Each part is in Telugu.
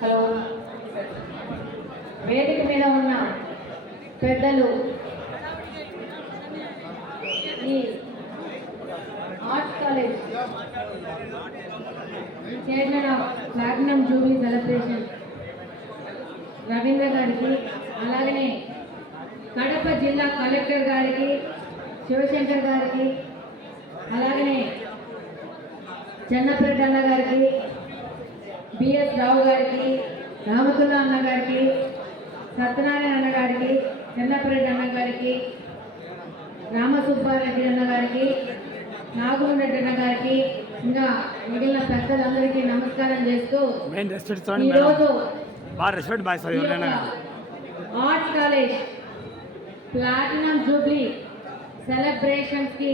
హలో వేదిక మీద ఉన్న పెద్దలు ఈ arts college chairman of platinum jubilee celebration Ravindra గారికి అలాగనే కడప జిల్లా కలెక్టర్ గారికి శివశంకర్ గారికి అలాగనే చెన్నప్రెడ్డి అన్న గారికి బిఎస్ రావు గారికి రామతుల్లా అన్న గారికి సత్యనారాయణ అన్న గారికి చెన్నప్రెడ్డి అన్న గారికి రామసుబ్బారెడ్డి అన్న గారికి నాగమరెడ్డి అన్న గారికి ఇంకా మిగిలిన పెద్దలందరికీ నమస్కారం చేస్తూ ఈరోజు ఆర్ట్స్ కాలేజ్ ప్లాటినం జూబ్లీ సెలబ్రేషన్స్కి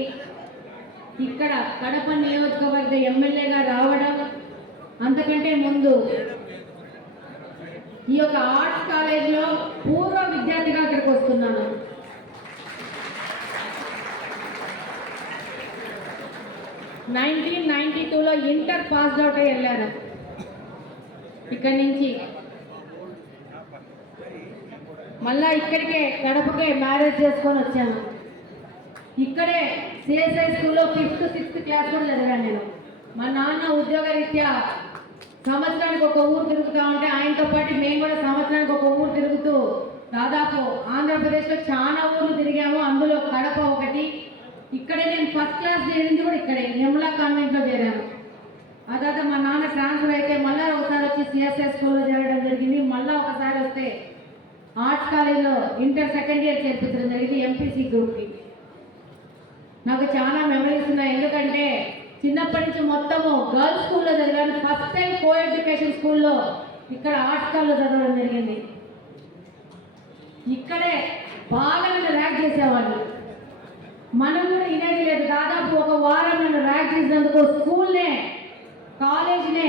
ఇక్కడ కడప నియోజకవర్గ ఎమ్మెల్యేగా రావడం అంతకంటే ముందు ఈ యొక్క ఆర్ట్స్ కాలేజ్లో పూర్వ విద్యార్థిగా ఇక్కడికి వస్తున్నాను. నైన్టీన్ నైన్టీ టూలో ఇంటర్ పాస్డ్ అవుట్ అయి వెళ్ళాను. ఇక్కడి నుంచి మళ్ళా ఇక్కడికే గడపకే మ్యారేజ్ చేసుకొని వచ్చాను. ఇక్కడే సిఎస్ఐ స్కూల్లో ఫిఫ్త్ సిక్స్త్ క్లాస్ కూడా చదివాను నేను. మా నాన్న ఉద్యోగరీత్యా సంవత్సరానికి ఒక ఊరు తిరుగుతూ ఉంటే ఆయనతో పాటు మేము కూడా సంవత్సరానికి ఒక ఊరు తిరుగుతూ దాదాపు ఆంధ్రప్రదేశ్లో చాలా ఊర్లు తిరిగాము. అందులో కడప ఒకటి. ఇక్కడే నేను ఫస్ట్ క్లాస్ చేరింది కూడా ఇక్కడే యములా కాన్వెంట్లో చేరాను. ఆ తర్వాత మా నాన్న ట్రాన్స్ఫర్ అయితే మళ్ళీ ఒకసారి వచ్చి సిఎస్ఎస్ స్కూల్లో చేరడం జరిగింది. మళ్ళీ ఒకసారి వస్తే ఆర్ట్స్ కాలేజ్లో ఇంటర్ సెకండ్ ఇయర్ చేర్పించడం జరిగింది ఎంపీసీ గ్రూప్కి. నాకు చాలా మెమరీస్ ఉన్నాయి. ఎందుకంటే చిన్నప్పటి నుంచి మొత్తము గర్ల్స్ స్కూల్లో చదివాను. ఫస్ట్ టైం కో ఎడ్యుకేషన్ స్కూల్లో ఇక్కడ ఆర్ట్స్ చదవడం జరిగింది. ఇక్కడే బాగా నన్ను ర్యాక్ చేసేవాళ్ళు. మనం కూడా ఇనేది లేదు. దాదాపు ఒక వారం నన్ను ర్యాక్ చేసినందుకు స్కూల్నే కాలేజ్నే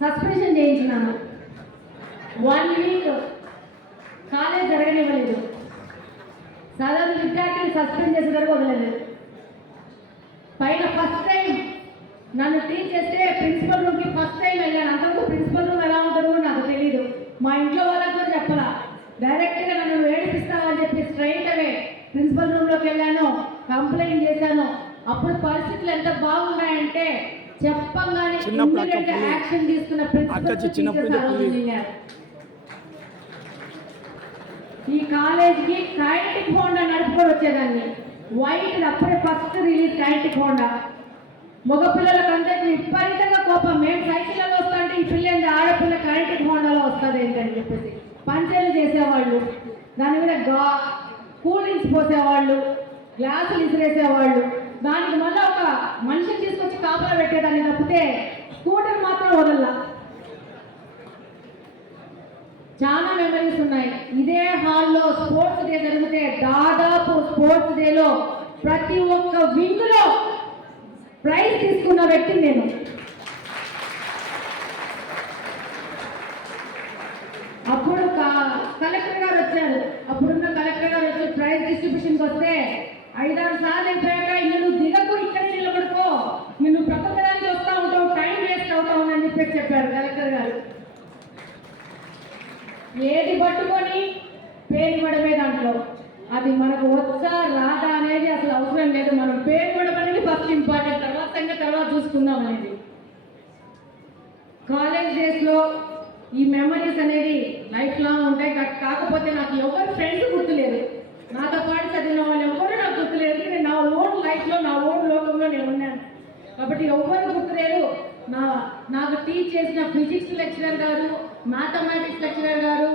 సస్పెన్షన్ చేయించినాను వన్ వీక్ కాలేజ్ జరగనివ్వలేదు. సాధారణ విద్యార్థిని సస్పెండ్ చేసే జరగలేదు వదలలేదు పైన ఫస్ట్ టైం నన్ను టీచ్ చేస్తే ప్రిన్సిపల్ రూమ్కి ఫస్ట్ టైం వెళ్ళాను. అంతకు ప్రిన్సిపల్ రూమ్ ఎలా ఉంటుందో నాకు తెలియదు మా ఇంట్లో వాళ్ళకి కూడా చెప్పలా? డైరెక్ట్గా నన్ను ఏడిపిస్తామని చెప్పి స్ట్రైట్ అవే ప్రిన్సిపల్ రూమ్లోకి వెళ్ళాను. కంప్లైంట్ చేశాను. అప్పుడు పరిస్థితులు ఎంత బాగున్నాయంటే చెప్పంగానే. యాక్షన్ తీసుకున్న ప్రిన్సిపల్. ఈ కాలేజీకి కైనటిక్ హోండా నడుపుకొని వచ్చేదాన్ని. వైట్ అప్పుడే ఫస్ట్ రిలీజ్ కైనటిక్ హోండా. మగ పిల్లల కంటే విపరీతంగా కోపం. మేము సైకిల్లో వస్తుంటే ఈ పిల్లలు ఆడపిల్ల కరెంట్ హోండాలో వస్తుంది ఏంటని చెప్పేసి పంచర్లు చేసేవాళ్ళు. దాని మీద గా కూల్ డ్రింక్స్ పోసేవాళ్ళు గ్లాసులు ఇసిరేసేవాళ్ళు. దానికి మళ్ళీ ఒక మనిషిని తీసుకొచ్చి కాపలా పెట్టేదాన్ని తప్పితే స్కూటర్ మాత్రం వదల్లా. చాలా మెమరీస్ ఉన్నాయి. ఇదే హాల్లో స్పోర్ట్స్ డే జరిగితే దాదాపు స్పోర్ట్స్ డేలో ప్రతి ఒక్క వింగ్లో ప్రైజ్ తీసుకున్న వ్యక్తి నేను. అప్పుడు కలెక్టర్ గారు వచ్చారు. అప్పుడున్న కలెక్టర్ గారు వచ్చి ప్రైజ్ డిస్ట్రిబ్యూషన్కి వస్తే ఐదారు సార్లు అయిపోయాక నువ్వు దిగకు ఇక్కడ నిలబడుకో. నువ్వు ప్రపంచడానికి వస్తా ఉంటావు టైం వేస్ట్ అవుతావు అని చెప్పేసి చెప్పారు కలెక్టర్ గారు. ఏది పట్టుకొని పేరు ఇవ్వడమే దాంట్లో. అది మనకు వచ్చా రాదా అనేది అసలు అవసరం లేదు. మనం పేరు ఇవ్వడం అనేది ఫస్ట్ ఇంపార్టెంట్ తర్వాత అనేది కాలేజ్ డేస్లో ఈ మెమరీస్ అనేది లైఫ్ లాంగ్ ఉంటాయి కాకపోతే నాకు ఎవరు ఫ్రెండ్స్ గుర్తులేరు నాతో పాటు చదివిన వాళ్ళు ఎవరు నాకు గుర్తులేరు నేను నా ఓన్ లైఫ్లో నా ఓన్ లోకంలో నేను ఉన్నాను. కాబట్టి ఎవరు గుర్తులేరు నా నాకు టీచ్ చేసిన ఫిజిక్స్ లెక్చరర్ గారు మ్యాథమెటిక్స్ లెక్చరర్ గారు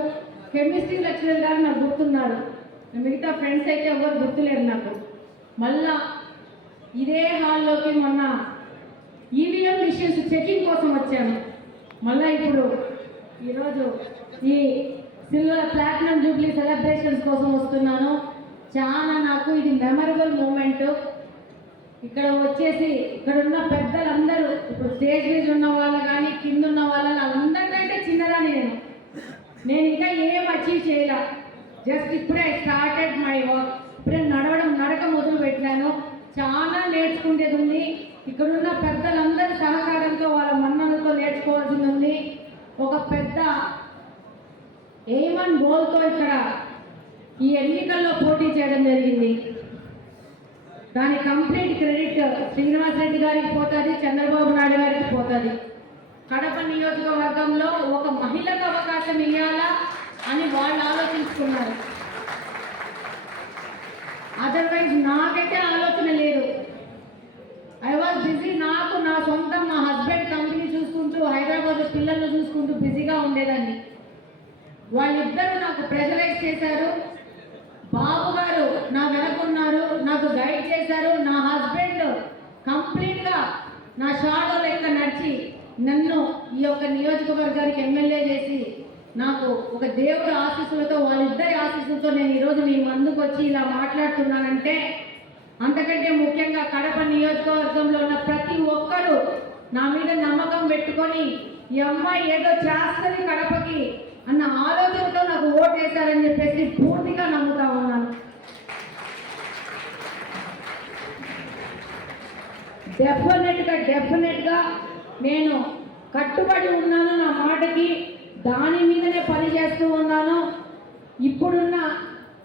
కెమిస్ట్రీ లెక్చరర్ గారు నాకు గుర్తున్నారు. మిగతా ఫ్రెండ్స్ అయితే ఎవరు గుర్తులేరు నాకు. మళ్ళా ఇదే హాల్లోకి మొన్న ఈవీఎం మిషన్స్ చెకింగ్ కోసం వచ్చాను. మళ్ళీ ఇప్పుడు ఈరోజు ఈ సిల్వర్ ప్లాటినం జూబ్లీ సెలబ్రేషన్స్ కోసం వస్తున్నాను. చాలా నాకు ఇది మెమరబుల్ మూమెంట్. ఇక్కడ వచ్చేసి ఇక్కడ ఉన్న పెద్దలందరూ ఇప్పుడు స్టేజ్ మీద ఉన్న వాళ్ళు కానీ కింద ఉన్న వాళ్ళని అందరికంటే చిన్నదాన్ని నేను. నేను ఇంకా ఏం అచీవ్ చేయలే. జస్ట్ ఇప్పుడే స్టార్టెడ్ మై వర్క్ ఇప్పుడే నడవడం నడక మొదలు పెట్టాను చాలా నేర్చుకునేది ఉంది. ఇక్కడున్న పెద్ద సహకారంతో ఉంది ఒక పెద్ద ఏమన్ గోల్తో ఇక్కడ ఈ ఎన్నికల్లో పోటీ చేయడం జరిగింది. దాని కంప్లీట్ క్రెడిట్ శ్రీనివాస్ రెడ్డి గారికి పోతుంది చంద్రబాబు నాయుడు గారికి పోతుంది. కడప నియోజకవర్గంలో ఒక మహిళకు అవకాశం ఇవ్వాలా అని వాళ్ళు ఆలోచించుకున్నారు అదర్వైజ్ నాకైతే ఆలోచన లేదు. ఐ వాజ్ బిజీ నాకు నా సొంతం మా హస్బెండ్ కంపెనీ చూసుకుంటూ హైదరాబాద్ పిల్లల్ని చూసుకుంటూ బిజీగా ఉండేదాన్ని. వాళ్ళిద్దరూ నాకు ప్రెషరైజ్ చేశారు. బాబు గారు నా వెనకున్నారు నాకు గైడ్ చేశారు. నా హస్బెండ్ కంప్లీట్గా నా షాడో లెక్క నడిచి నన్ను ఈ యొక్క నియోజకవర్గానికి ఎమ్మెల్యే చేసి నాకు ఒక దేవుడి ఆశీస్సులతో వాళ్ళిద్దరి ఆశీస్సులతో నేను ఈరోజు మీ ముందుకు వచ్చి ఇలా మాట్లాడుతున్నానంటే అంతకంటే ముఖ్యంగా కడప నియోజకవర్గంలో ఉన్న ప్రతి ఒక్కరూ నా మీద నమ్మకం పెట్టుకొని ఈ అమ్మాయి ఏదో చేస్తుంది కడపకి అన్న ఆలోచనతో నాకు ఓటు వేశారని చెప్పేసి పూర్తిగా నమ్ముతా ఉన్నాను. డెఫినెట్గా డెఫినెట్గా నేను కట్టుబడి ఉన్నాను నా మాటకి దాని మీదనే పని చేస్తూ ఉన్నాను. ఇప్పుడున్న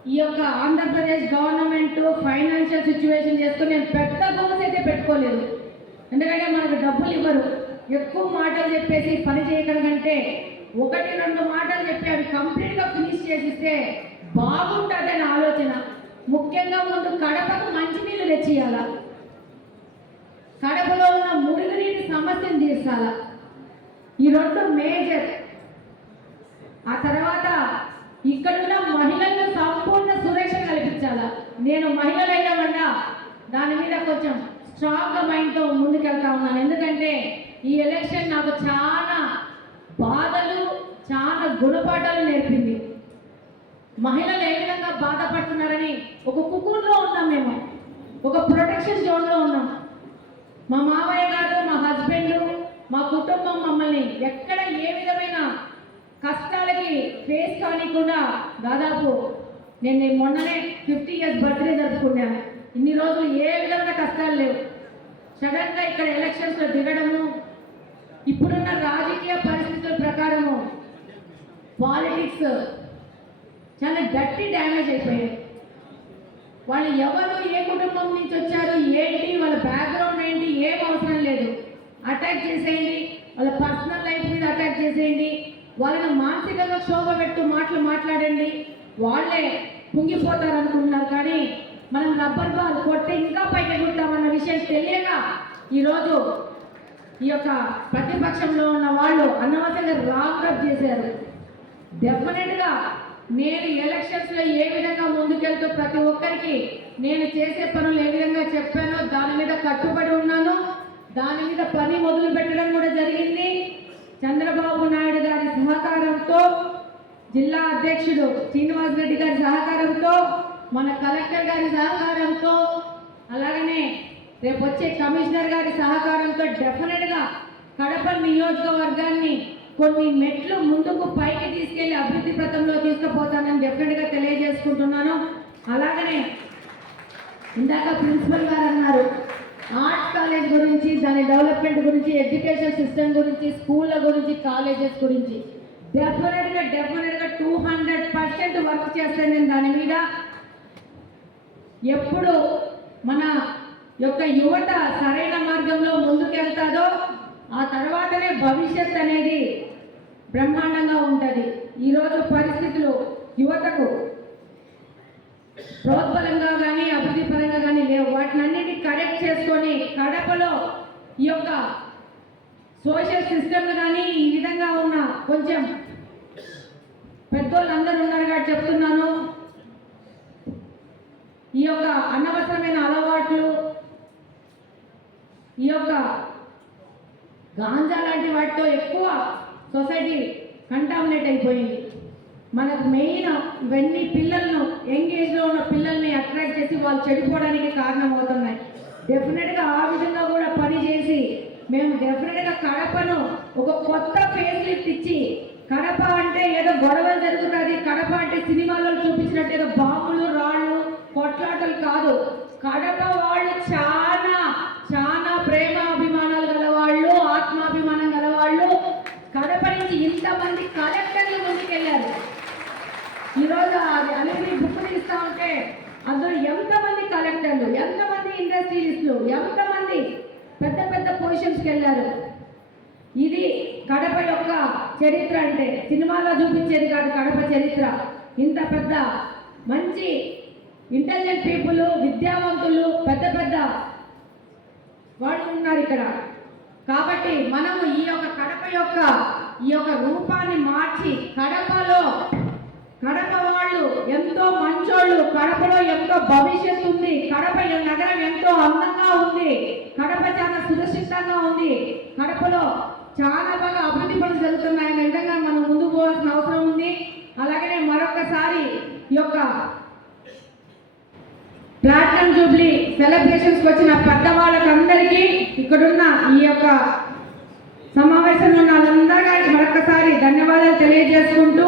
ఈ యొక్క ఆంధ్రప్రదేశ్ గవర్నమెంట్ ఫైనాన్షియల్ సిచ్యువేషన్ చేసుకుని నేను పెద్ద గోల్స్ అయితే పెట్టుకోలేదు. ఎందుకంటే మనకు డబ్బులు ఇవ్వరు. ఎక్కువ మాటలు చెప్పేసి పని చేయడం కంటే ఒకటి రెండు మాటలు చెప్పి అవి కంప్లీట్గా ఫినిష్ చేసిస్తే బాగుంటుందని ఆలోచన. ముఖ్యంగా ముందు కడపకు మంచినీళ్ళు తెచ్చియాలా కడపలో ఉన్న మురుగునీటి సమస్యను తీర్చాలా. ఈ రెండు మేజర్. ఆ తర్వాత ఇక్కడ ఉన్న మహిళలకు సంపూర్ణ సురక్ష కల్పించాలా? నేను మహిళలైన దాని మీద కొంచెం స్ట్రాంగ్ మైండ్తో ముందుకెళ్తా ఉన్నాను. ఎందుకంటే ఈ ఎలక్షన్ నాకు చాలా బాధలు చాలా గుణపాఠాలు నేర్పింది. మహిళలు ఏ విధంగా బాధపడుతున్నారని ఒక కుక్కూర్లో ఉన్నాం మేము. ఒక ప్రొటెక్షన్ జోన్లో ఉన్నాం. మా మామయ్య గారు మా హస్బెండ్ మా కుటుంబం మమ్మల్ని ఎక్కడ ఏ విధమైన కష్టాలకి ఫేస్ కానికుండా దాదాపు నేను మొన్ననే ఫిఫ్టీ ఇయర్స్ బర్త్డే జరుపుకున్నాను. ఇన్ని రోజులు ఏ విధమైన కష్టాలు లేవు. సడన్గా ఇక్కడ ఎలక్షన్స్లో దిగడము ఇప్పుడున్న రాజకీయ పరిస్థితుల ప్రకారము పాలిటిక్స్ చాలా గట్టి డ్యామేజ్ అయిపోయాయి. వాళ్ళు ఎవరు ఏ కుటుంబం నుంచి వచ్చారు ఏంటి వాళ్ళ బ్యాక్గ్రౌండ్ ఏంటి ఏం అవసరం లేదు. అటాక్ చేసేయండి వాళ్ళ పర్సనల్ లైఫ్ మీద అటాక్ చేసేయండి. వాళ్ళని మానసికంగా క్షోభ పెట్టు మాటలు మాట్లాడండి. వాళ్ళే కుంగిపోతారు అనుకుంటున్నారు కానీ మనం రబ్బర్ బాల్ కొట్టి ఇంకా పైకి ఎగురుతామన్న విషయం తెలియక ఈరోజు ఈ యొక్క ప్రతిపక్షంలో ఉన్న వాళ్ళు అనవసరంగా రాకప్ చేశారు. డెఫినెట్గా నేను ఎలక్షన్స్లో ఏ విధంగా ముందుకెళ్తూ ప్రతి ఒక్కరికి నేను చేసే పనులు ఏ విధంగా చెప్పానో దాని మీద కట్టుబడి ఉన్నాను. దాని మీద పని మొదలు పెట్టడం కూడా జరిగింది. చంద్రబాబు నాయుడు గారి సహకారంతో జిల్లా అధ్యక్షుడు శ్రీనివాస్ రెడ్డి గారి సహకారంతో మన కలెక్టర్ గారి సహకారంతో అలాగనే రేపు వచ్చే కమిషనర్ గారి సహకారంతో డెఫినెట్గా కడప నియోజకవర్గాన్ని కొన్ని మెట్లు ముందుకు పైకి తీసుకెళ్ళి అభివృద్ధి పథంలో తీసుకుపోతానని డెఫినెట్గా తెలియజేసుకుంటున్నాను. అలాగనే ఇందాక ప్రిన్సిపల్ గారు అన్నారు ఆర్ట్స్ కాలేజ్ గురించి దాని డెవలప్మెంట్ గురించి ఎడ్యుకేషన్ సిస్టమ్ గురించి స్కూళ్ళ గురించి కాలేజెస్ గురించి. డెఫినెట్గా డెఫినెట్గా టూ హండ్రెడ్ పర్సెంట్ వర్క్ చేస్తాను నేను దాని మీద ఎప్పుడు మన యొక్క యువత సరైన మార్గంలో ముందుకెళ్తాదో ఆ తర్వాతనే భవిష్యత్ అనేది బ్రహ్మాండంగా ఉంటుంది. ఈరోజు పరిస్థితులు యువతకు ప్రోత్బలంగా కానీ అభివృద్ధి పరంగా కానీ లేవు. వాటిని కనెక్ట్ చేసుకొని కడపలో ఈ యొక్క సోషల్ సిస్టమ్లు కానీ ఈ విధంగా ఉన్న కొంచెం పెద్దోళ్ళు అందరూ ఉన్నారు కాబట్టి చెప్తున్నాను. ఈ యొక్క అనవసరమైన అలవాట్లు ఈ యొక్క గాంజా లాంటి వాటితో ఎక్కువ సొసైటీ కంటామినేట్ అయిపోయింది. మనకు మెయిన్ ఇవన్నీ పిల్లలను యంగ్ ఏజ్లో ఉన్న పిల్లల్ని అట్రాక్ట్ చేసి వాళ్ళు చెడిపోవడానికి కారణం అవుతున్నాయి డెఫినెట్గా ఆ విధంగా కూడా పని చేసి మేము డెఫినెట్గా కడపను ఒక కొత్త ఫేస్ లిఫ్ట్ ఇచ్చి కడప అంటే ఏదో గొడవలు జరుగుతుంది కడప అంటే సినిమాలో చూపించినట్టు ఏదో బాంబులు రాళ్ళు కొట్లాటలు కాదు. కడప వాళ్ళు చాలా చాలా ప్రేమ అభిమానాలు గలవాళ్ళు ఆత్మాభిమానం గలవాళ్ళు. కడప నుంచి ఇంతమంది కలెక్టర్లు ముందుకెళ్ళారు. ఈరోజు అది అనేది బుక్ తీస్తా ఉంటే అందులో ఎంతమంది కలెక్టర్లు ఎంతమంది ఇండస్ట్రియలిస్టులు ఎంతమంది పెద్ద తీసుకెళ్ళారు ఇది కడప యొక్క చరిత్ర అంటే సినిమాలో చూపించేది కాదు కడప చరిత్ర. ఇంత పెద్ద మంచి ఇంటెలిజెంట్ పీపుల్ విద్యావంతులు పెద్ద పెద్ద వాళ్ళు ఉన్నారు ఇక్కడ. కాబట్టి మనము ఈ యొక్క కడప యొక్క ఈ యొక్క రూపాన్ని మార్చి కడపలో కడప వాళ్ళు ఎంతో మంచోళ్ళు కడపలో ఎంతో భవిష్యత్తు ఉంది. కడప నగరం ఎంతో అందంగా ఉంది. కడప చాలా సురక్షితంగా ఉంది. కడపలో చాలా బాగా అభివృద్ధి పనులు జరుగుతున్నాయి. అనే విధంగా మనం ముందు పోవాల్సిన అవసరం ఉంది. అలాగనే మరొకసారి ఈ యొక్క ప్లాటినం జూబ్లీ సెలబ్రేషన్స్కి వచ్చిన పెద్దవాళ్ళకందరికీ ఇక్కడున్న ఈ యొక్క సమావేశంలో ఉన్న వాళ్ళందరికీ మరొకసారి ధన్యవాదాలు తెలియజేసుకుంటూ